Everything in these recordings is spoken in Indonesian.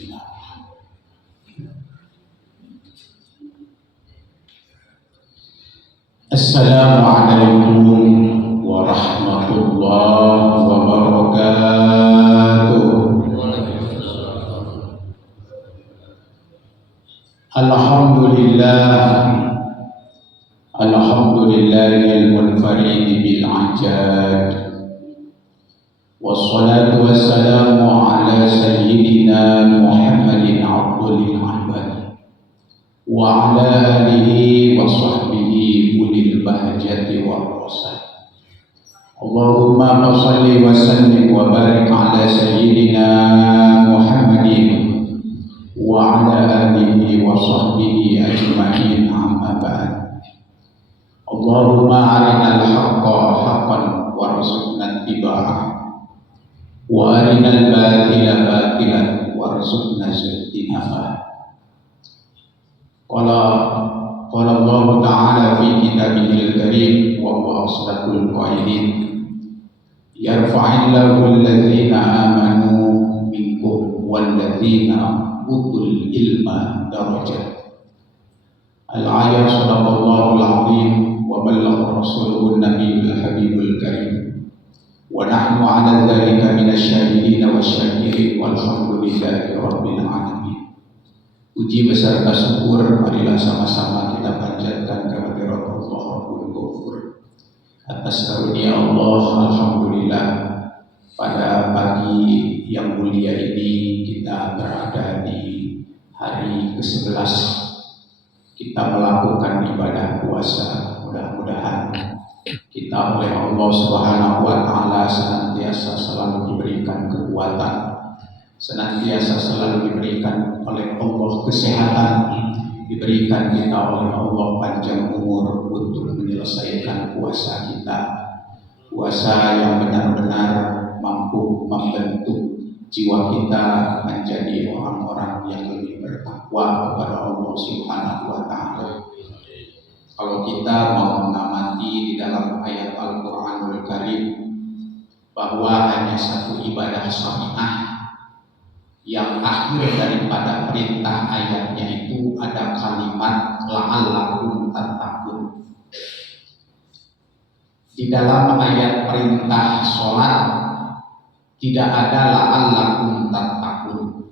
Assalamualaikum warahmatullahi wabarakatuh. Alhamdulillahil munfarid bil ajad. Wassalatu wassalamu ala sayyidina Muhammadin abdul ibad wa ala alihi wa sahbihi ulil bahjati wa rasad. Allahumma shalli wa sallim wa barik ala sayyidina Muhammadin wa ala alihi wa sahbihi ajma'in, amma ba'd. Allahumma arinal haqqa haqqan warzuqna ittiba'ah wa arinal batila batilan warzuqna ijtinabah. Qala Allah Ta'ala fi kitabihil karim wa huwa asdaqul qailin, yarfa'illahu alladhina amanu minkum walladhina utul ilma darajat. Al-ayat. Sadaqallahul azim wa ballagha rasuluhun nabiyul habibul karim wa nahnu ala dzalika minasyahidin wasyakirin walhamdulillahi rabbil alamin. Puji beserta syukur marilah sama-sama kita panjatkan kehadirat Allah Rabbul Ghafur atas karunia Allah. Alhamdulillah, pada pagi yang mulia ini kita berada di hari ke-11 kita melakukan ibadah puasa. Mudah-mudahan kita oleh Allah Subhanahu wa Ta'ala senantiasa selalu diberikan kekuatan, senantiasa selalu diberikan oleh Allah kesehatan, diberikan kita oleh Allah panjang umur untuk menyelesaikan puasa kita, puasa yang benar-benar mampu membentuk jiwa kita menjadi orang-orang yang lebih bertakwa kepada Allah Subhanahu wa Ta'ala. Kalau kita mau mengamati di dalam ayat Al-Quranul Karim bahwa hanya satu ibadah syariah yang akhir daripada perintah ayatnya itu ada kalimat la'allakum tattaqun. Di dalam ayat perintah sholat tidak ada la'allakum tattaqun.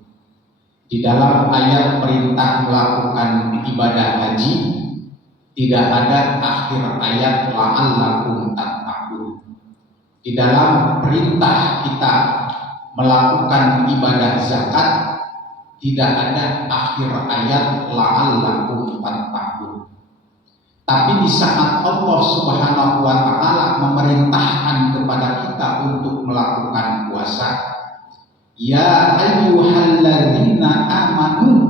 Di dalam ayat perintah melakukan ibadah haji tidak ada akhir ayat la'allakum tattaqun. Di dalam perintah kita melakukan ibadah zakat tidak ada akhir ayat la'allakum tattaqun. Tapi di saat Allah Subhanahu wa Ta'ala memerintahkan kepada kita untuk melakukan puasa, ya ayyuhalladzina amanu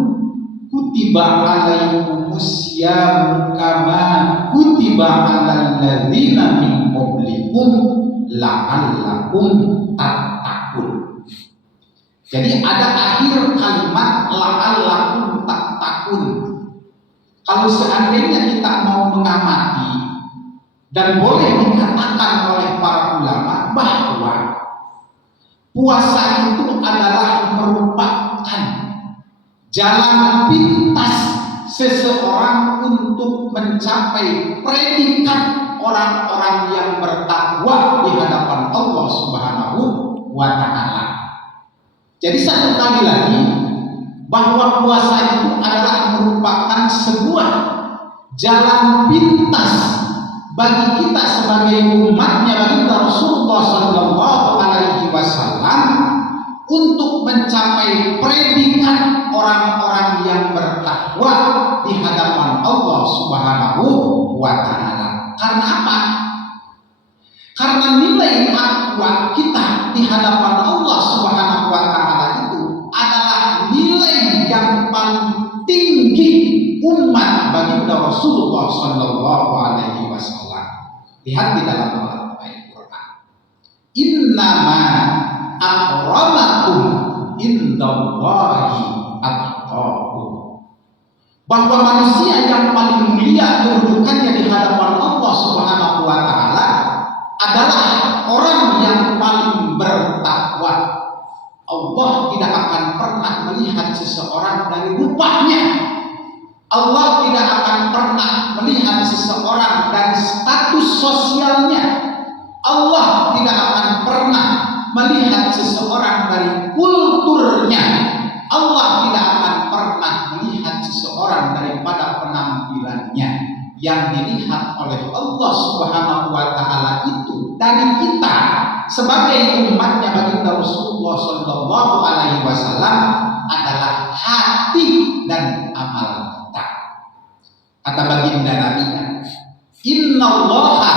kutiba alaikumus syiyam kama kutiba alal ladzina min qablikum la'allakum tattaqun. Jadi ada akhir kalimat la'allakum tattaqun. Kalau seandainya kita mau mengamati dan boleh dikatakan oleh para ulama bahwa puasa itu adalah merupakan jalan pintas seseorang untuk mencapai predikat orang-orang yang bertakwa di hadapan Allah Subhanahu wa Ta'ala. Jadi satu kali lagi bahwa puasa itu adalah merupakan sebuah jalan pintas bagi kita sebagai umatnya baginda Rasulullah Sallallahu Alaihi Wasallam untuk mencapai predikat orang-orang yang bertakwa di hadapan Allah Subhanahu wa Ta'ala. Karena apa? Karena nilai takwa kita di hadapan Allah Subhanahu wa Ta'ala itu adalah nilai yang paling tinggi umat baginda Rasulullah Sallallahu Alaihi Wasallam. Lihat di dalam ayat Quran. Innama akramakum indallahi atqakum. Bahwa manusia yang paling mulia kedudukannya di hadapan Allah Subhanahu wa Ta'ala adalah orang yang paling bertakwa. Allah tidak akan pernah melihat seseorang dari rupanya. Allah tidak akan pernah melihat seseorang dari status sosialnya. Allah tidak akan pernah melihat seseorang dari kulturnya. Allah tidak akan pernah melihat seseorang daripada penampilannya. Yang dilihat oleh Allah Subhanahu wa taala itu dari kita sebagai umatnya baginda Rasulullah sallallahu alaihi wasallam adalah hati dan amal kita. Kata baginda Nabi, "Innallaha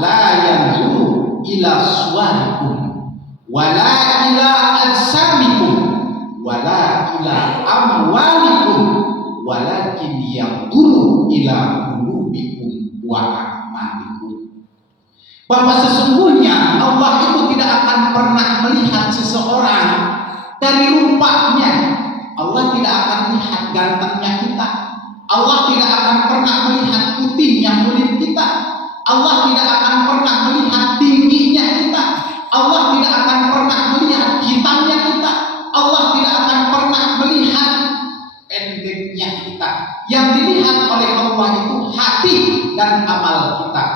la yanzuru ila suwarikum wala ila ajsamikum wala ila amwalikum walakin yanzuru ila qulubikum wa a'malikum." Bahwa sesungguhnya Allah itu tidak akan pernah melihat seseorang dari rupanya. Allah tidak akan melihat gantengnya kita. Allah tidak akan pernah melihat putihnya kulit kita. Allah tidak akan pernah melihat tingginya kita. Allah tidak akan pernah melihat hitamnya kita. Allah tidak akan pernah melihat pendeknya kita. Yang dilihat oleh Allah itu hati dan amal kita.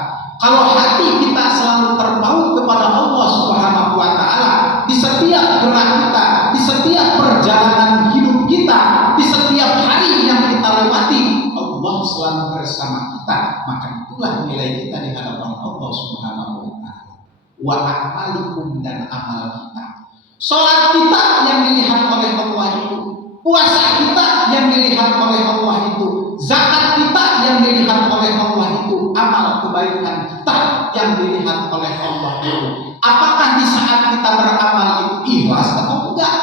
Kalau hati kita selalu terpaut kepada Allah Subhanahu wa taala di setiap gerak kita, di setiap perjalanan hidup kita, di setiap hari yang kita lewati, Allah selalu bersama kita, maka itulah nilai kita di hadapan Allah Subhanahu wa taala. Wa a'malikum, dan amal kita. Salat kita yang dilihat oleh Allah itu, puasa kita yang dilihat oleh Allah itu, zakat kita yang dilihat oleh Allah itu, amal kebaikan kita yang dilihat oleh Allah itu. Apakah di saat kita beramal itu ikhlas atau enggak?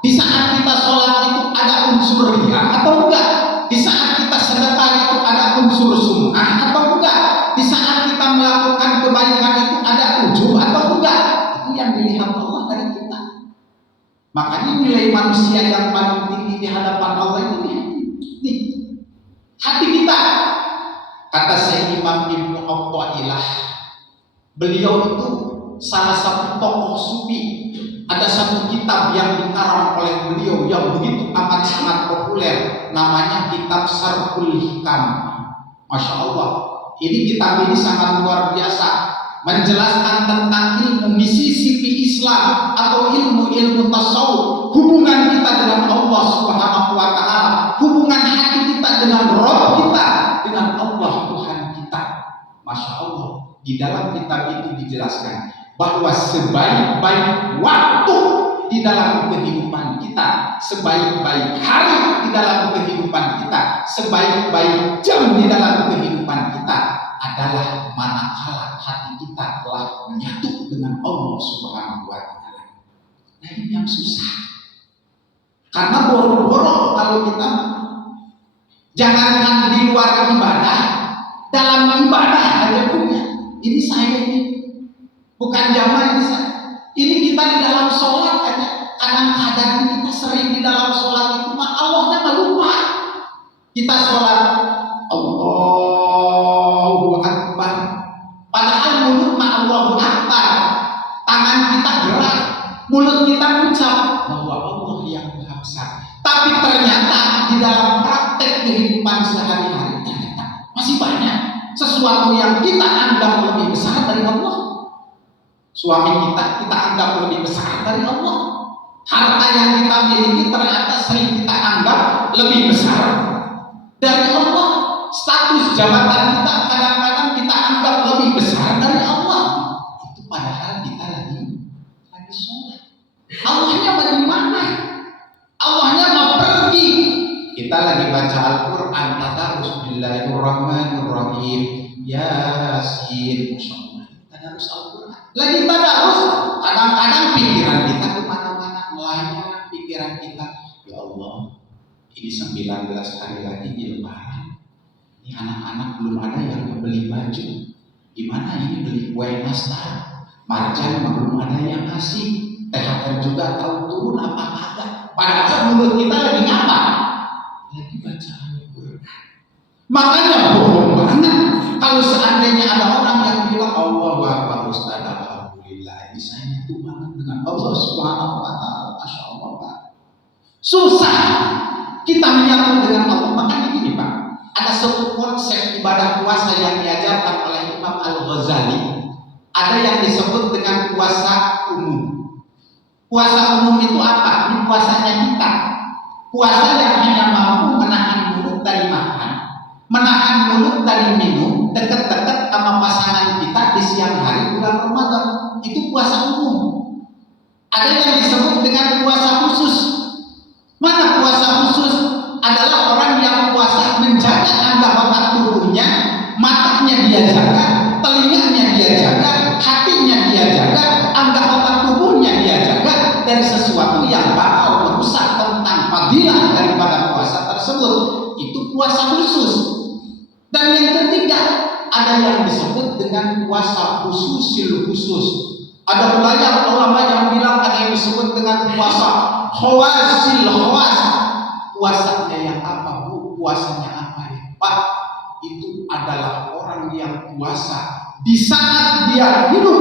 Di saat kita sholat itu ada unsur riya atau enggak? Di saat kita sedekah itu ada unsur sum'ah atau enggak? Di saat kita melakukan kebaikan itu ada ujub atau enggak? Itu yang dilihat Allah dari kita. Makanya nilai manusia yang paling tinggi di hadapan Allah itu nih, hati kita. Kata Syekh Imam Ibnu Athaillah, beliau itu salah satu tokoh sufi. Ada satu kitab yang dikarang oleh beliau yang begitu amat sangat populer, namanya kitab Sarhul Hikam. Masya Allah, ini kitab ini sangat luar biasa, menjelaskan tentang ilmu Mississippi Islam atau ilmu tasawuf, hubungan kita dengan Allah Subhanahu wa taala, hubungan hati kita dengan Rabb kita, dengan Allah Tuhan kita. Masya Allah, di dalam kitab itu dijelaskan bahwa sebaik-baik waktu di dalam kehidupan kita, sebaik-baik hari di dalam kehidupan kita, sebaik-baik jam di dalam kehidupan kita adalah manakala hati kita telah menyatu dengan Allah Subhanahu wa taala. Nah, ini yang susah. Karena boro-boro kalau kita jangankan di luar ibadah, dalam ibadah aja punya. Ini saya ini bukan zaman ini kita di dalam sholat aja. Kadang-kadang kita sering di dalam sholat itu Allahnya lupa. Kita sholat Allahu Akbar, padahal mulut Allahu Akbar, tangan kita gerak, mulut kita ucap bahwa Allah yang Maha Besar. Tapi ternyata di dalam praktek kehidupan sehari-hari ternyata masih banyak sesuatu yang kita anggap lebih besar dari Allah. Suami kita anggap lebih besar dari Allah. Harta yang kita miliki ternyata sering kita anggap lebih besar dari Allah. Status jabatan kita kadang-kadang kita anggap lebih besar dari Allah. Itu padahal kita lagi sholat. Allahnya bagaimana? Allahnya mau pergi. Kita lagi baca Al-Quran, tadarus Bismillahirrahmanirrahim, Yasin, Masya Allah. Tadarus Al-Quran. Lagi tadarus, kadang-kadang pikiran kita kemana-mana, melayang pikiran kita. Ya Allah, ini 19 hari lagi di Lebaran. Ini anak-anak belum ada yang beli baju. Gimana ini beli kue nastar? Marjan belum ada yang ngasih. THR juga tahu turun apa kagak. Padahal mulut kita lagi ngapa? Lagi baca Al-Quran. Makanya bohong banget kalau seandainya ada orang yang bilang Allahu Akbar Ustaz, alhamdulillah ini saya itu banget dengan Allah Subhanahu wa taala. Masya Allah, Pak. Susah kita menyatu dengan Allah. Makanya gini Pak, ada suatu konsep ibadah puasa yang diajarkan oleh Imam Al-Ghazali. Ada yang disebut dengan puasa umum. Puasa umum itu apa? Ini puasanya kita. Puasa yang hanya mampu menahan mulut dari makan, menahan mulut dari minum, dekat-dekat sama pasangan kita di siang hari bulan Ramadan. Itu puasa umum. Ada yang disebut dengan puasa khusus. Mana puasa khusus? Adalah orang yang puasa menjaga anggota tubuhnya, matanya dia jaga, telinganya dia jaga, hatinya dia jaga, anggota tubuhnya dia jaga dari sesuatu yang bakal merusak tentang fadilah daripada puasa tersebut. Itu puasa khusus. Dan yang ketiga, ada yang disebut dengan puasa khususil khusus. Ada ulama yang bilang ada yang disebut dengan puasa khawasil khawas. Puasanya yang apa Bu? Puasanya apa ya Pak? Itu adalah orang yang puasa di saat dia hidup,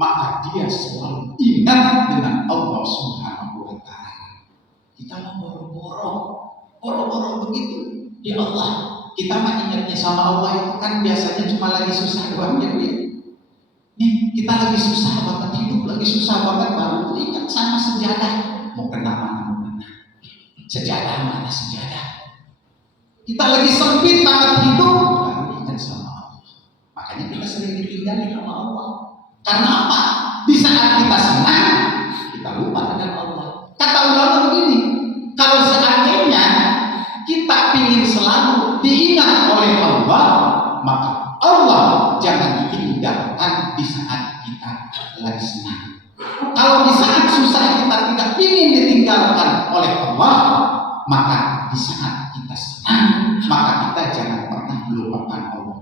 maka dia selalu ingat dengan Allah Subhanahu wa Ta'ala. Kita mau boro-boro begitu. Ya Allah, kita mah ingatnya sama Allah itu kan biasanya cuma lagi susah doang ya Bu ya. Nih kita lagi susah banget hidup, lagi susah banget baru tuh ingat sama sejadah. Mau kena mana? Sejadah mana sejadah? Kita lagi sempit banget hidup, baru ingat sama Allah. Makanya kita sering ditinggalin sama Allah. Karena apa? Di saat kita senang, kita lupa dengan Allah. Kata ulama begini, kalau seandainya kita ingin selalu diingat oleh Allah, maka Allah jangan ditinggalkan di saat kita lagi senang. Kalau di saat susah kita tidak ingin ditinggalkan oleh Allah, maka di saat kita senang, maka kita jangan pernah melupakan Allah.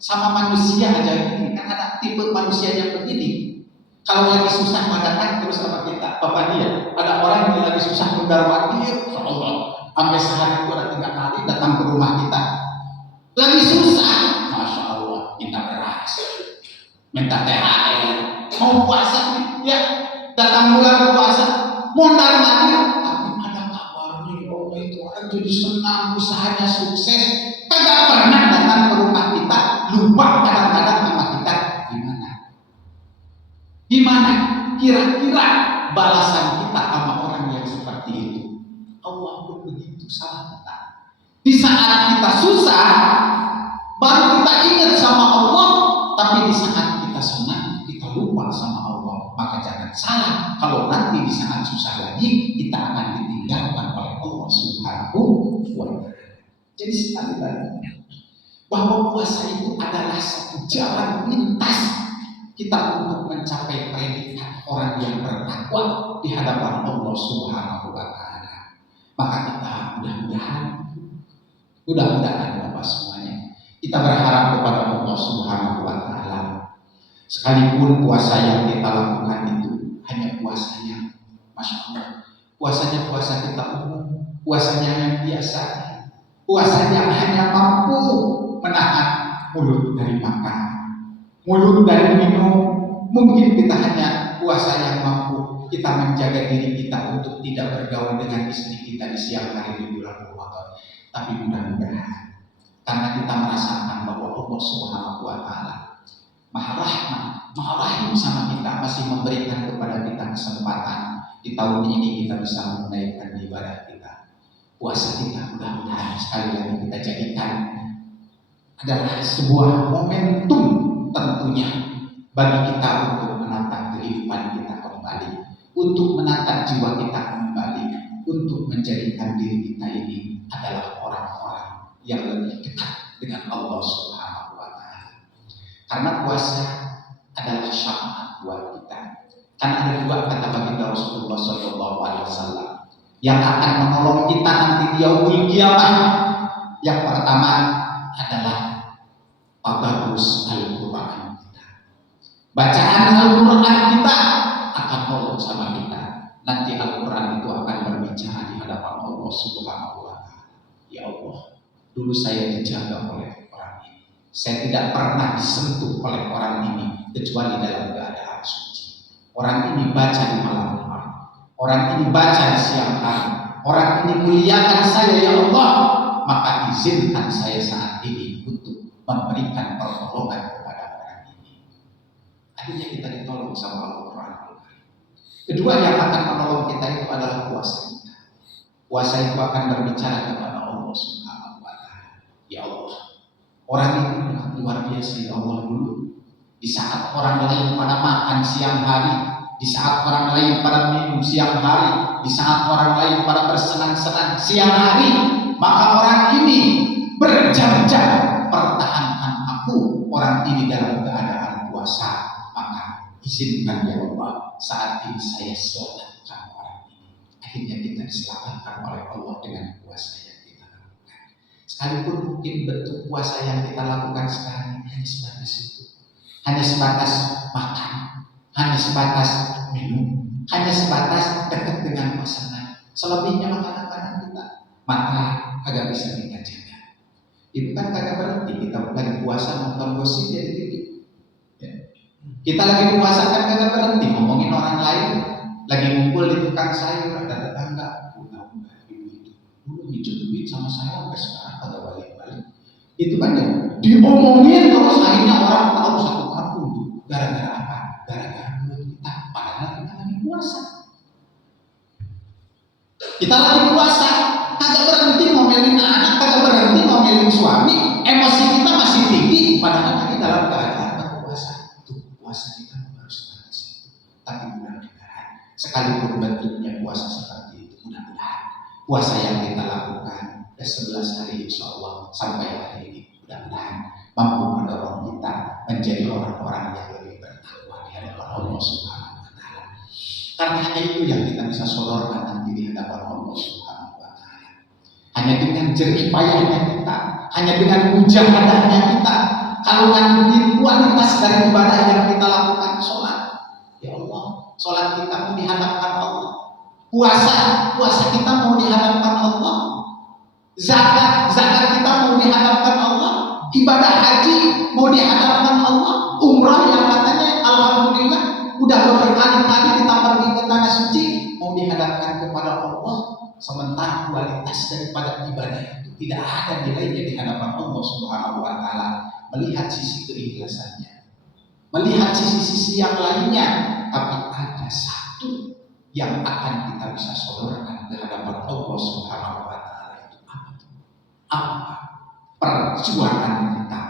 Sama manusia aja ini, kan ada tipe manusia yang begini. Kalau lagi susah datang terus sama kita, Bapak dia. Ada orang yang lagi susah mendar dia, Allah. Sampai sehari itu ada 3 kali datang ke rumah kita. Lagi susah, Masya Allah, minta beras, minta THR, mau puasa ya, datang bulan puasa, mondar mandir, tapi ada kabarnya Allah itu orang jadi senang, usahanya sukses, kagak pernah datang ke rumah kita, lupa kadang-kadang sama kita. Gimana kira-kira balasan kita sama orang yang seperti itu? Allah pun begitu sama kita. Di saat kita susah, baru kita ingat sama Allah, tapi di saat kita senang, kita lupa sama Allah. Maka jangan salah, kalau nanti di saat susah lagi, kita akan ditinggalkan oleh Allah Subhanahu wa Ta'ala. Jadi sekali lagi, bahwa puasa itu adalah satu jalan lintas kita untuk mencapai predikat orang yang bertakwa di hadapan Allah Subhanahu wa Ta'ala. Maka kita mudah-mudahan Bapak semuanya, kita berharap kepada Allah Subhanahu wa Ta'ala. Sekalipun puasa yang kita lakukan itu hanya puasanya, Masya Allah, puasanya puasa kita umum, puasanya yang biasa, puasanya hanya mampu menahan mulut dari makan, mulut dari minum. Mungkin kita hanya puasa yang mampu kita menjaga diri kita untuk tidak bergaul dengan istri kita di siang hari di bulan Ramadan. Tapi mudah-mudahan karena kita merasakan bahwa Allah Subhanahu wa Ta'ala Maha Rahman, Maha Rahim sama kita, masih memberikan kepada kita kesempatan di tahun ini kita bisa menaikkan ibadah kita. Puasa kita mudah-mudahan sekali lagi kita jadikan adalah sebuah momentum tentunya bagi kita untuk menata kehidupan kita kembali, untuk menata jiwa kita kembali, untuk menjadikan diri kita ini adalah orang-orang yang lebih dekat dengan Allah Subhanahu wa Ta'ala. Karena puasa adalah syafaat buat kita. Karena ada dua kata baginda Rasulullah SAW yang akan menolong kita nanti di yaumul qiyamah. Yang pertama adalah tadarus Al-Quran kita. Bacaan Al-Quran kita akan nolong sama kita. Nanti Al-Quran itu akan berbicara di hadapan Allah Subhanahu wa Ta'ala. Ya Allah, dulu saya dijaga oleh orang ini. Saya tidak pernah disentuh oleh orang ini kecuali dalam keadaan suci. Orang ini baca di malam hari, orang ini baca di siang hari, orang ini muliakan saya ya Allah, maka izinkan saya saat ini untuk memberikan pertolongan kepada orang ini. Akhirnya kita ditolong sama Al-Quran. Kedua yang akan menolong kita itu adalah puasa kita. Puasa itu akan berbicara kepada Allah Subhanahu wa Ta'ala. Ya Allah, orang ini luar biasa ya Allah dulu. Di saat orang lain pada makan siang hari, di saat orang lain pada minum siang hari, di saat orang lain pada bersenang-senang siang hari, maka orang ini berjam-jam pertahankan aku, orang ini dalam keadaan puasa. Maka izinkan ya Allah, saat ini saya selamatkan orang ini. Akhirnya kita diselamatkan oleh Allah dengan puasa yang kita lakukan. Sekalipun mungkin bentuk puasa yang kita lakukan sekarang ini hanya sebatas itu, hanya sebatas makan, hanya sebatas minum, hanya sebatas dekat dengan pasangan. Selebihnya makanan-makanan kita, maka agak bisa kita jaga. Itu kan kagak berarti kita lagi puasa nonton gosip ya di TV. Kita lagi puasa kan kagak berhenti ngomongin orang lain, lagi ngumpul di tukang sayur ada tetangga, udah itu dulu minjem duit sama saya sampai sekarang kagak balik-balik. Itu kan ya diomongin terus, akhirnya orang tahu satu kampung tuh. Gara-gara apa? Gara-gara mulut kita. Padahal kita lagi puasa. Kita lagi puasa, kagak berhenti ngomelin anak, kagak berhenti ngomelin suami, emosi kita masih tinggi, padahal kita dalam keadaan berpuasa. Puasa kita harus sebatas itu. Tapi mudah-mudahan sekalipun bentuknya puasa seperti itu, mudah-mudahan puasa yang kita lakukan ke 11 hari insya Allah sampai hari ini, mudah-mudahan mampu mendorong kita menjadi orang-orang yang lebih bertakwa di hadapan Allah Subhanahu wa Ta'ala. Karena hanya itu yang kita bisa sodorkan nanti di hadapan Allah Subhanahu wa Ta'ala. Hanya dengan jerih payahnya kita, hanya dengan mujahadahnya kita. Kalau ngandelin kualitas dari ibadah yang kita lakukan, sholat, ya Allah, sholat kita mau dihadapkan Allah. Puasa kita mau dihadapkan Allah. Zakat kita mau dihadapkan Allah. Ibadah haji mau dihadapkan Allah. Umrah yang katanya alhamdulillah udah berkali-kali kita pergi ke tanah suci, mau dihadapkan kepada Allah. Sementara kualitas daripada ibadah itu tidak ada nilainya di hadapan Allah Subhanahu wa Ta'ala. Melihat sisi keikhlasannya, melihat sisi-sisi yang lainnya, tapi ada satu yang akan kita bisa sodorkan di hadapan Allah Subhanahu wa Ta'ala. Itu apa? Perjuangan kita.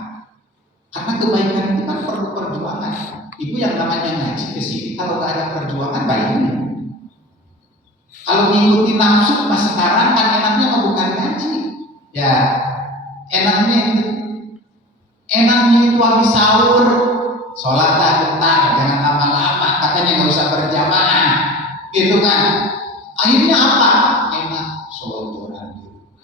Karena kebaikan itu kan perlu perjuangan. Ibu yang namanya ngaji ke sini, kalau nggak ada perjuangan, bayangin. Kalau mengikuti nafsu mas sekarang kan enaknya bukan ngaji, ya enaknya itu habis sahur, sholat bentar, jangan lama-lama, katanya nggak usah berjamaah, gitu kan. Akhirnya apa? Enak selonjoran di rumah,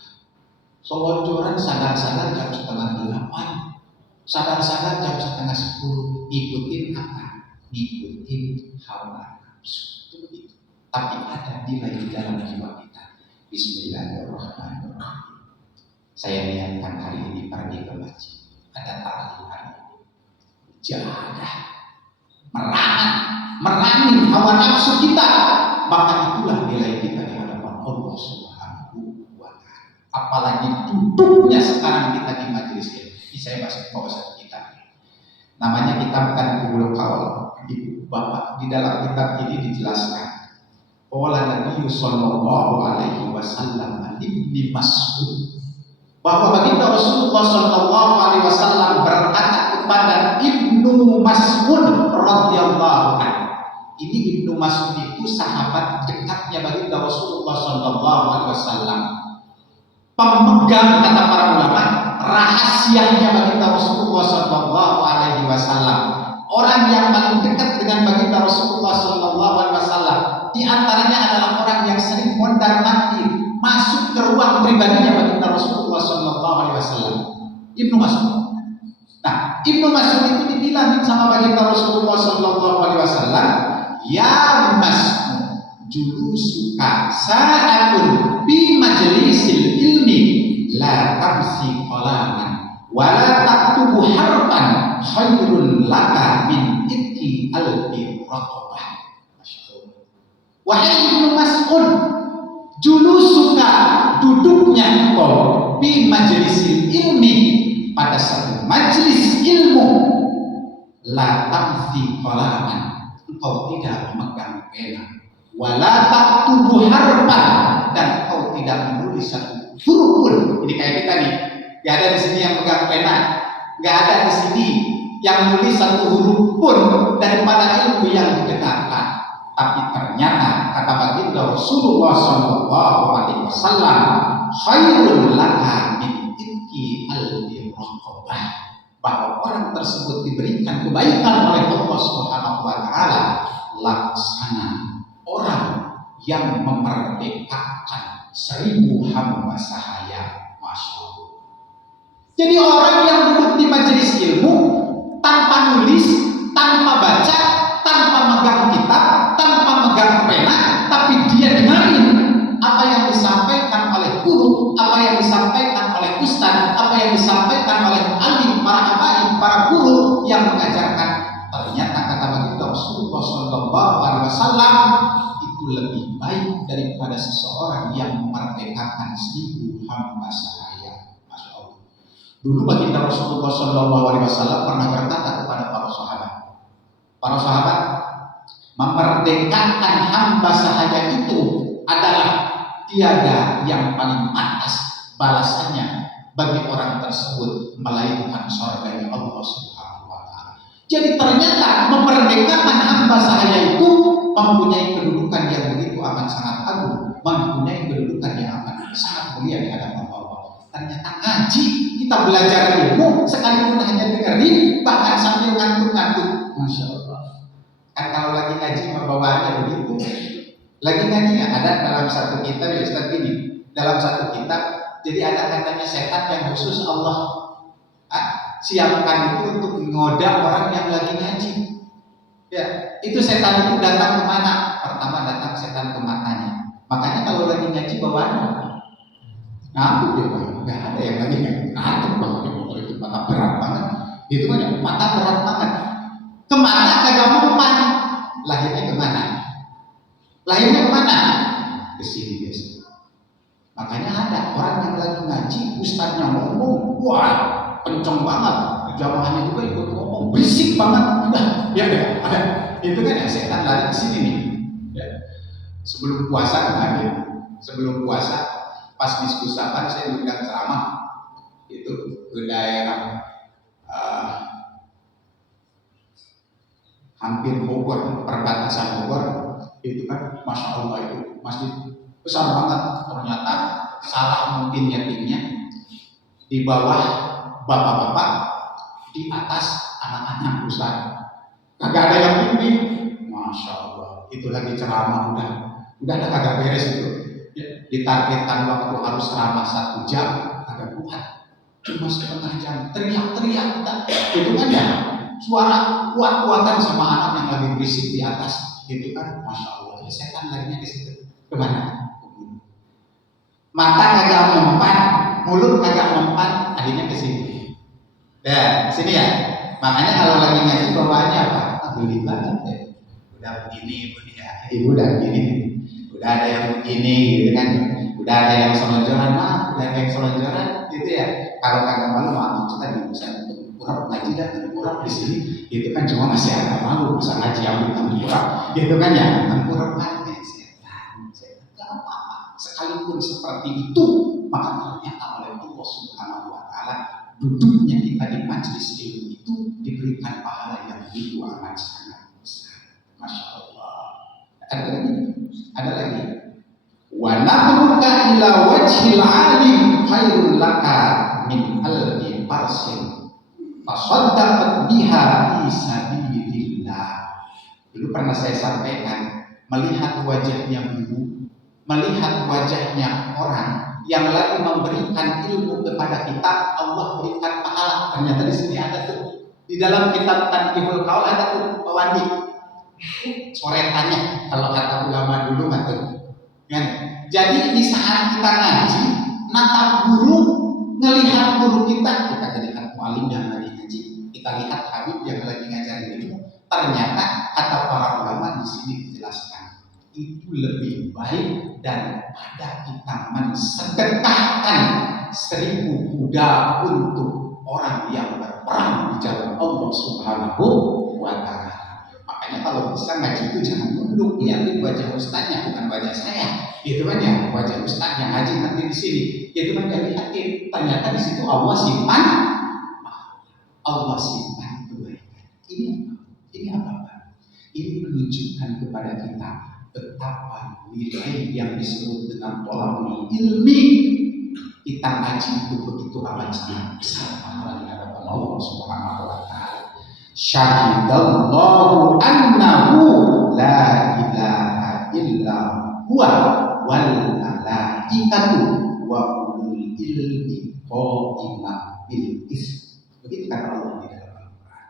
selonjoran sadar-sadar jam 7:30, sadar-sadar jam 9:30, ikutin apa? Ikutin hawa nafsu. Tapi ada nilai di dalam jiwa kita. Bismillahirrahmanirrahim. Saya niatkan hari ini pergi ke masjid. Ada ta'lim hari ini. Jaga, merangi hawa nafsu kita. Maka itulah nilai kita di hadapan Allah Subhanahu wa Ta'ala. Apalagi duduknya sekarang kita di majelis ini. Saya masih bawa satu kitab. Namanya kitab Tanbihul Qaul. Ibu bapak, di dalam kitab ini dijelaskan. Qala Nabi sallallahu alaihi wasallam an Ibnu Mas'ud, bahwa baginda Rasulullah sallallahu alaihi wasallam berkata kepada Ibnu Mas'ud radhiyallahu anhu. Ini Ibnu Mas'ud itu sahabat dekatnya baginda Rasulullah sallallahu alaihi wasallam. Pemegang, kata para ulama, rahasianya baginda Rasulullah sallallahu alaihi wasallam. Orang yang paling dekat dengan baginda Rasulullah sallallahu alaihi wasallam, di antaranya adalah orang yang sering mondar-mandir masuk ke ruang pribadinya baginda Rasulullah sallallahu alaihi wasallam. Ibnu Mas'ud. Nah, Ibnu Mas'ud itu dibilang sama baginda Rasulullah sallallahu alaihi wasallam, "Ya Mas'ud, julusuka sa'atun bi majlisil ilmi la tamsi qalaman wa la taktubu harfan khairun laka min itki al-birraqabah." Wahai Ibnu Mas'ud, Julusuka, duduknya engkau, fi majlisil ilmi, pada satu majlis ilmu, la tamfi qalaman, engkau tidak memegang pena, wala taktubu harfan, dan engkau tidak menulis satu huruf pun. Ini kayak kita nih, gak ada di sini yang pegang pena, gak ada di sini yang nulis satu huruf pun daripada ilmu yang didengarkan. Tapi ternyata kata baginda Rasulullah Shallallahu Alaihi Wasallam, khairul laka min itki al-raqabah, bahwa orang tersebut diberikan kebaikan oleh Allah Subhanahu Wa Taala laksana orang yang memerdekakan 1000 hamba sahaya. Masya Allah. Jadi orang yang duduk di majelis ilmu tanpa nulis, tanpa baca, tanpa megang kitab, tanpa megang pena, tapi dia dengarin apa yang disampaikan oleh guru, apa yang disampaikan oleh ustaz, apa yang disampaikan oleh alim, para habaib, para guru yang mengajarkan. Ternyata kata baginda Rasulullah Shallallahu Alaihi Wasallam, itu lebih baik daripada seseorang yang memerdekakan 1000 hamba sahaya. Masya Allah. Dulu baginda Rasulullah Shallallahu Alaihi Wasallam pernah berkata kepada para sahabat, memerdekakan hamba sahaya itu adalah tiada yang paling atas balasannya bagi orang tersebut melainkan surganya Allah Subhanahu Wa Taala. Jadi ternyata memerdekakan hamba sahaya itu mempunyai kedudukan yang begitu amat sangat agung, mempunyai kedudukan yang amat sangat mulia di hadapan Allah. Ternyata ngaji, kita belajar ilmu sekalipun hanya dengerin, bahkan sambil ngantuk-ngantuk. Masya Allah. Kan kalau lagi ngaji membawaannya begitu. Lagi ngaji ada dalam satu kitab, ya Ustaz gini, dalam satu kitab, jadi ada katanya setan yang khusus Allah siapkan itu untuk menggoda orang yang lagi ngaji. Ya, itu setan itu datang kemana? Pertama datang setan ke matanya. Makanya kalau lagi ngaji bawaannya ngantuk dia, nggak ada yang lagi ngantuk banget, itu mata berat banget. Itu kan mata berat banget. Kemana kagak mempan? Lahirnya kemana? Lahirnya kemana? Ke sini biasa. Makanya ada orang yang lagi ngaji, ustaznya ngomong, wah kenceng banget, jamaahnya juga ikut ngomong, berisik banget. Udah, ya ada. Itu kan ya setan lari ke sini nih. Ya. Sebelum puasa kemarin, pas diskusapan saya diundang ceramah itu ke daerah hampir Bogor, perbatasan Bogor, itu kan Masya Allah itu masjid besar banget. Ternyata salah mungkin nyetingnya, di bawah bapak-bapak, di atas anak-anak ustaz. Kagak ada yang bimbing. Masya Allah, itu lagi ceramah udah ada kagak beres itu. Ditargetkan waktu harus ceramah 1 jam, kagak kuat. Cuma setengah jam, teriak-teriak itu kan ya. Suara kuat-kuatan sama anak yang lagi berisik di atas, itu kan Masya Allah. Ya, setan larinya ke situ. Kemana? Mata kagak mempan, mulut kagak mempan, akhirnya ke sini. Ya, sini ya. Makanya kalau lagi ngaji bawaannya apa? Beli banget ya. Udah begini ibu ya, ibu udah begini. Udah ada yang begini, gitu kan? Udah ada yang selonjoran, udah ada yang selonjoran, gitu ya. Kalau kagak malu, kita bisa kurang ngaji dan kurang di sini, itu kan cuma masih agak malu bisa ngaji yang kurang, gitu kan ya, kurang kan setan, gak apa-apa. Sekalipun seperti itu, maka ternyata oleh Allah Subhanahu Wa Taala duduknya kita di majelis ilmu itu diberikan pahala yang begitu amat sangat besar. Masya Allah. Ada lagi. Wa nabruka ila wajhil alim khairul laka min alfi farsin fasaddaqat biha fi sabilillah. Dulu pernah saya sampaikan, melihat wajahnya guru, melihat wajahnya orang yang lagi memberikan ilmu kepada kita, Allah berikan pahala. Ternyata di sini ada tuh, di dalam kitab Tanbihul Qaul ada tuh Wandi coretannya, kalau kata ulama dulu tuh. Kan? Jadi di saat kita ngaji, natap guru, ngelihat guru kita jadi mualim yang lagi ngaji, kita lihat Habib yang lagi ngajarin ilmu. Ternyata kata para ulama di sini dijelaskan, itu lebih baik daripada kita mensedekahkan 1000 kuda untuk orang yang berperang di jalan Allah Subhanahu wa Ta'ala. Makanya kalau bisa ngaji itu jangan nunduk, lihatin wajah ustaznya bukan wajah saya. Gitu kan ya, wajah ustaz yang ngaji nanti di sini. Gitu kan ya, lihatin. Ternyata di situ Allah simpan, Allah simpan kebaikan. Ini apa? Ini menunjukkan kepada kita betapa nilai yang disebut dengan tolabul ilmi. Kita ngaji itu begitu amat sangat besar pahalanya hadapan Allah Subhanahu wa Ta'ala. Syahidallahu annahu la ilaha illa huwa wal malaikatu wa ulul ilmi qaiman bil qist. Begitu kata Allah di dalam Al-Qur'an.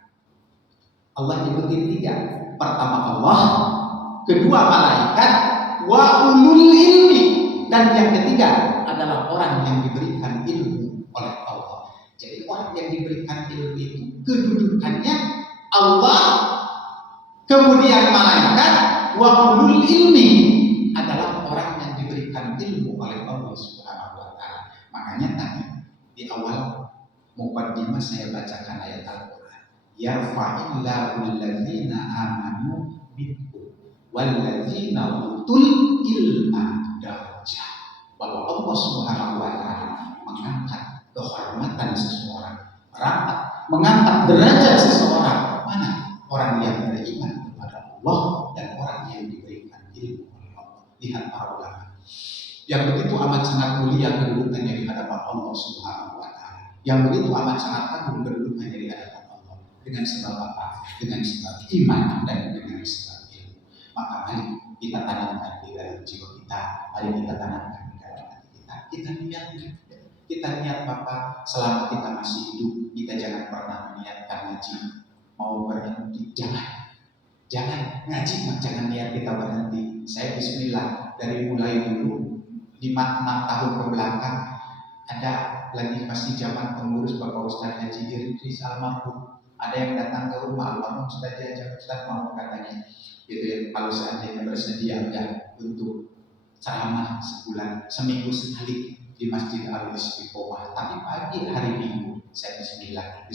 Allah nyebutin 3. Pertama Allah, kedua malaikat, wa ulul ilmi, dan yang ketiga adalah orang yang diberikan ilmu oleh Allah. Jadi orang yang diberikan ilmu itu kedudukannya Allah, kemudian malaikat, wa ulul ilmi adalah orang yang diberikan ilmu oleh Allah Subhanahu wa Ta'ala. Makanya tadi di awal muqaddimah saya bacakan ayat Al-Quran. Yarfa'illahu alladzina amanu minkum walladzina utul ilma darajat. Bahwa Allah Subhanahu wa Ta'ala mengangkat kehormatan seseorang, mengangkat derajat seseorang. Mana? Orang yang beriman kepada Allah dan orang yang diberikan ilmu oleh Allah. Lihat para ulama yang begitu amat sangat mulia kedudukannya di hadapan Allah Subhanahu wa Ta'ala, yang begitu amat sangat agung kedudukannya di hadapan Allah. Dengan sebab apa? Dengan sebab iman dan dengan sebab ilmu. Maka mari kita tanamkan di dalam jiwa kita, mari kita tanamkan di dalam hati kita. Kita niat Bapak selama kita masih hidup, kita jangan pernah meniatkan ngaji mau berhenti, jangan ngaji, jangan niat kita berhenti. Saya bismillah dari mulai dulu 5-6 tahun ke belakang ada lagi masih zaman pengurus Bapak Ustaz Haji Idris almarhum, ada yang datang ke rumah almarhum Ustaz diajak Ustaz mau katanya gitu ya, kalau seandainya bersedia enggak untuk ceramah sebulan seminggu sekali di Masjid Al-Istiqomah, tapi pagi hari Minggu. Saya bismillah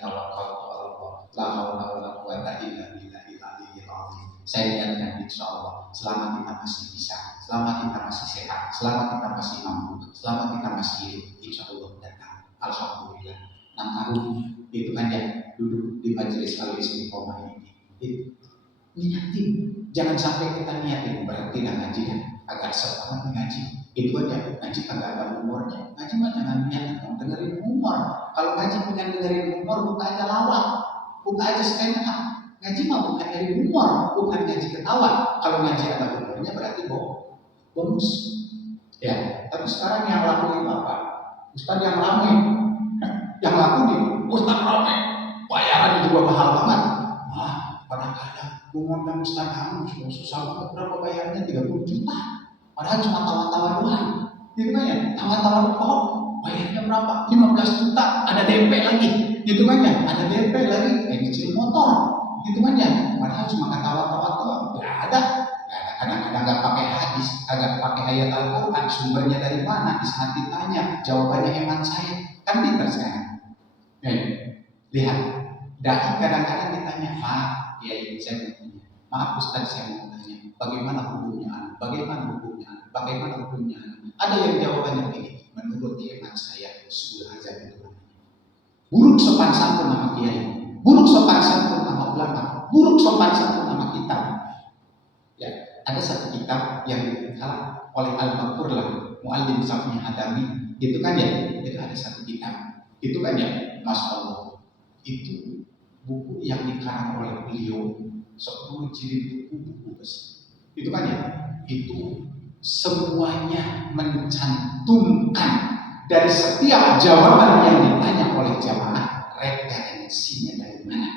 tawakkaltu ala Allah, la haula wala quwwata illa billahil aliyyil azim. Saya niatkan insyaallah selama kita masih bisa, selama kita masih sehat, selama kita masih mampu, selama kita masih hidup, insyaallah datang. Alhamdulillah 6 tahun itu kan ya duduk di majelis Al-Istiqomah ini. Niatin, jangan sampai kita niatin berarti nggak ngaji ya, agak semangat ngaji. Itu aja, ngaji kagak ada humornya. Ngaji mah jangan niat dengerin humor. Kalau ngaji bukan dengerin humor, buka aja lawak, buka aja stand up. Ngaji mah bukan dari humor, bukan ngaji ketawa. Kalau ngaji ada humornya berarti bonus. Ya, tapi sekarang yang laku itu apa? Ustaz yang ramai, yang laku di Ustaz ramai, bayarannya juga mahal banget. Wah, kadang-kadang gue ngundang Ustaz kamu susah banget, berapa bayarnya 30 juta. Padahal cuma tawar-tawar doang. Gitu kan ya, tawar-tawar doang. Bayarnya berapa? 15 juta, ada DP lagi. Gitu kan ya, ada DP lagi. Kayak kecil motor. Gitu kan ya, padahal cuma ketawa-tawa doang. Gak ada. Kadang-kadang gak pakai hadis, agak pakai ayat Al-Quran. Sumbernya dari mana? Di saat ditanya, jawabannya hemat saya. Kan pintar sekarang. Lihat, dai kadang-kadang ditanya, maaf, ya saya mau tanya. Maaf Ustaz, saya mau tanya, bagaimana hukumnya? Bagaimana hukumnya? Ada yang jawabannya begini, menurut hemat saya sudah aja itu. Buruk sopan santun nama kiai, buruk sopan santun nama ulama, buruk sopan santun nama kitab. Ya, ada satu kitab yang dikenal oleh Al-Baqurlah, Muallim Safni Hadami, gitu kan ya? Itu ada satu kitab, itu kan ya, Masya Allah. Itu buku yang dikarang oleh beliau 10 jilid buku besi. Itu kan ya, itu semuanya mencantumkan dari setiap jawaban yang ditanya oleh jamaah referensinya dari mana.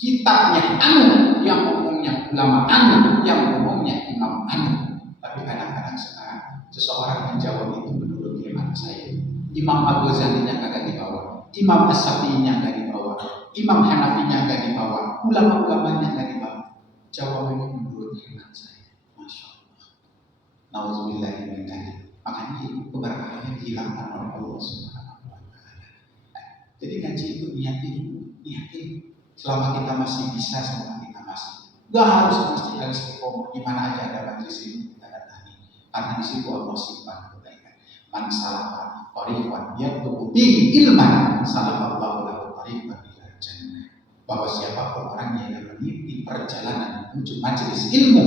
Kitabnya anu, yang ngomongnya ulama anu, yang ngomongnya imam anu. Tapi kadang-kadang sekarang seseorang menjawab itu menurut hemat saya. Imam Al-Ghazalinya kagak dibawa, Imam As-Syafi'inya kagak dibawa, Imam Hanafinya kagak dibawa, ulama-ulamanya kagak dibawa. Jawabannya menurut hemat saya. Masya Allah. Nauzubillah min dzalik. Makanya keberkahannya dihilangkan oleh Allah Subhanahu wa taala. Jadi ngaji itu niatin. Selama kita masih bisa, selama kita masih nggak harus ke masjid Al-Istiqomah, di mana aja ada majelis ilmu kita datangi. Karena di situ Allah simpan kebaikan. Man salaka tariqan yatlubu bihi ilman, salakallahu lahu tariqan ila jannah. Bahwa siapapun orangnya yang meniti perjalanan menuju majelis ilmu,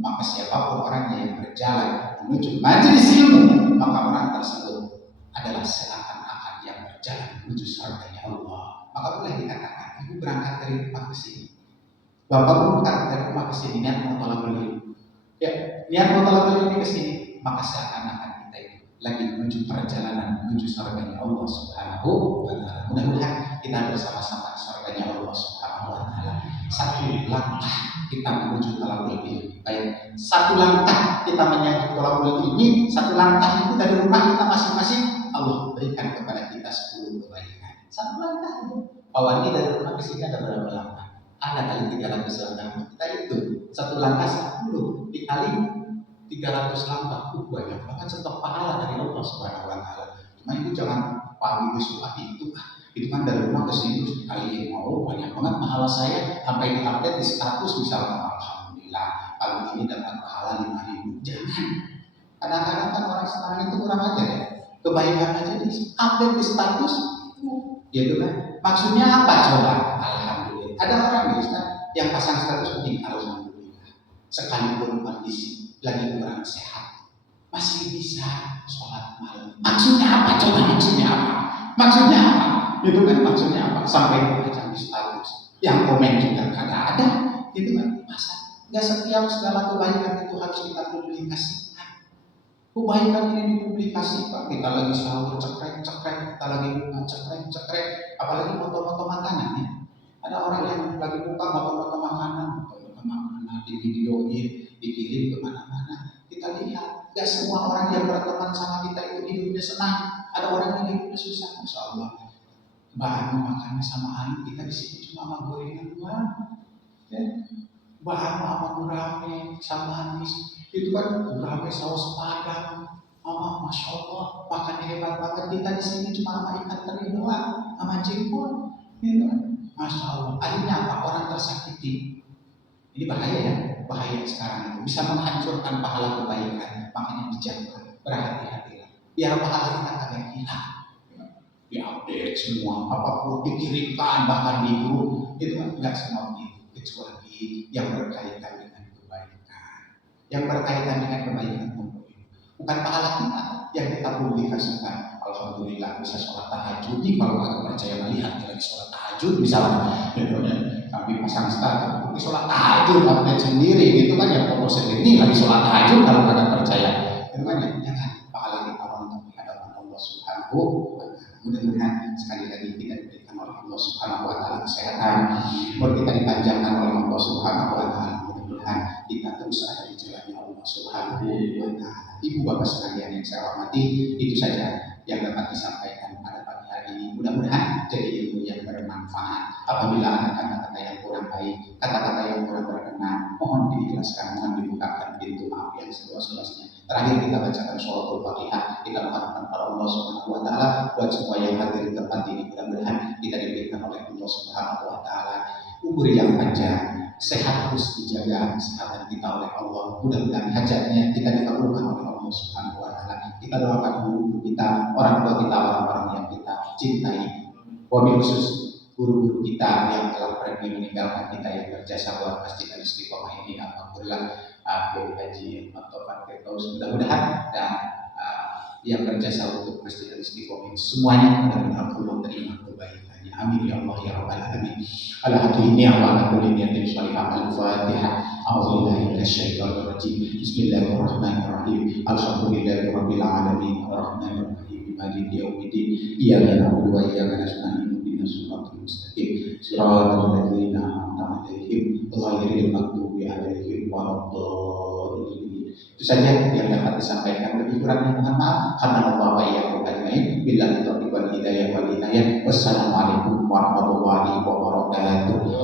maka siapapun orangnya yang berjalan menuju majelis ilmu, maka orang tersebut adalah seakan-akan yang berjalan menuju surganya Allah. Maka boleh dikatakan, ibu berangkat dari rumah ke sini, bapak berangkat dari rumah ke sini, niat mau tolak beli, ya niat mau tolak beli ini ke sini, maka seakan-akan kita itu lagi menuju perjalanan menuju surganya Allah Subhanahu wa taala. Mudah-mudahan kita bersama-sama surganya Allah Subhanahu wa taala. Satu langkah kita menuju thalabul ilmi. Baik, satu langkah kita menyambut thalabul ilmi, satu langkah itu dari rumah kita masing-masing Allah berikan kepada kita 10 kebaikan. Satu langkah itu. Bahwa ini dari rumah ke sini ada berapa langkah? Ada kali 300 langkah. Kita itu satu langkah 10 dikali 300 langkah. Banyak banget setok pahala dari Allah Subhanahu wa taala. Cuma itu jangan pahami besok itu kan dari rumah ke sini terus dikaliin, mau banyak banget pahala saya sampai diupdate di status misalnya, alhamdulillah kalau ini dapat pahala 5.000. Jangan. Kadang-kadang kan orang sekarang itu kurang ajar ya, kebaikan aja di update di status gitu kan. Maksudnya apa coba? Alhamdulillah. Ada orang yang pasang status penting, alhamdulillah, sekalipun kondisi lagi kurang sehat masih bisa sholat malam. Maksudnya apa coba? Maksudnya apa? Itu kan maksudnya apa? Sampai baca di status, yang komen juga kagak ada, itu kan masa nggak setiap segala kebaikan itu harus kita publikasikan. Kebaikan ini dipublikasikan, kita lagi sahur cekrek, kita lagi buka cekrek, apalagi foto-foto makanan ya. Ada orang yang lagi buka foto-foto makanan di videoin, dikirim kemana-mana. Kita lihat, nggak semua orang yang berteman sama kita itu hidupnya senang. Ada orang yang hidupnya susah, Masya Allah. Bahan makannya sama anu, kita di sini cuma sama gorengan doang. Ya. Bahan sama gurame, sama anis, itu kan gurame saus padang, Masya Allah, makannya hebat banget. Kita di sini cuma sama ikan teri doang, sama jengkol, gitu kan. Masya Allah. Akhirnya apa? Orang tersakiti. Ini bahaya ya, bahaya sekarang itu bisa menghancurkan pahala kebaikan. Makanya dijaga, berhati-hatilah, biar pahala kita agak hilang. Diupdate semua, apapun dikirimkan, bahkan di grup, itu kan nggak semua begitu, kecuali yang berkaitan dengan kebaikan. Yang berkaitan dengan kebaikan bukan pahala kita yang kita publikasikan. Alhamdulillah bisa sholat tahajud. Kalau nggak percaya melihat lagi sholat tahajud misalnya, kami pasang status, kami sholat tahajud, update sendiri, gitu kan ya, foto sendiri lagi sholat tahajud. Kalau nggak percaya, itu kan ya, jangan pahala kita untuk di hadapan Allah Subhanahu wa taala. Mudah-mudahan sekali lagi kita diberikan oleh Allah Subhanahu wa taala kesehatan, umur kita dipanjangkan oleh Allah Subhanahu wa taala. Mudah-mudahan kita terus ada di jalannya Allah Subhanahu wa taala. Ibu bapak sekalian yang saya hormati, itu saja yang dapat disampaikan pada pagi hari ini. Mudah-mudahan jadi ilmu yang bermanfaat. Apabila ada kata-kata yang kurang baik, kata-kata yang kurang berkenan, mohon dijelaskan, mohon dibukakan pintu maaf yang seluas-luasnya. Terakhir kita bacakan sholatul Fatihah, kita mengharapkan kepada Allah Subhanahu wa taala buat semua yang hadir di tempat ini, mudah-mudahan kita diberikan oleh Allah Subhanahu wa taala umur yang panjang, sehat terus dijaga kesehatan kita oleh Allah. Mudah-mudahan hajatnya kita dikabulkan oleh Allah Subhanahu wa taala. Kita doakan guru kita, orang tua kita, orang-orang yang kita cintai. Wabil khusus guru-guru kita yang telah pergi meninggalkan kita, yang berjasa buat Masjid Al-Istiqomah ini. Alhamdulillah, Akhir Haji Mantofan Firdaus, mudah-mudahan dan yang berjasa untuk Masjid Al-Istiqomah ini semuanya mudah-mudahan Allah terima kebaikannya. Amin ya Allah ya Rabbal alamin. Ala hadhihi wa ala kulli niyatin shalihah. Al-Fatihah. A'udzubillahi minasyaitonir rajim. Bismillahirrahmanirrahim. Alhamdulillahirabbil alamin. Arrahmanir rahim. Maliki yaumiddin. Iyyaka na'budu wa iyyaka nasta'in. Ihdinas siratal mustaqim. Shiratal ladzina an'amta 'alaihim ghairil maghdubi 'alaihim waladdallin. Itu saja yang dapat disampaikan. Lebih kurangnya mohon maaf. Karena Allah wa iyyakum ajmain. Billahi taufiq wal hidayah wal inayah. Wassalamualaikum warahmatullahi wabarakatuh.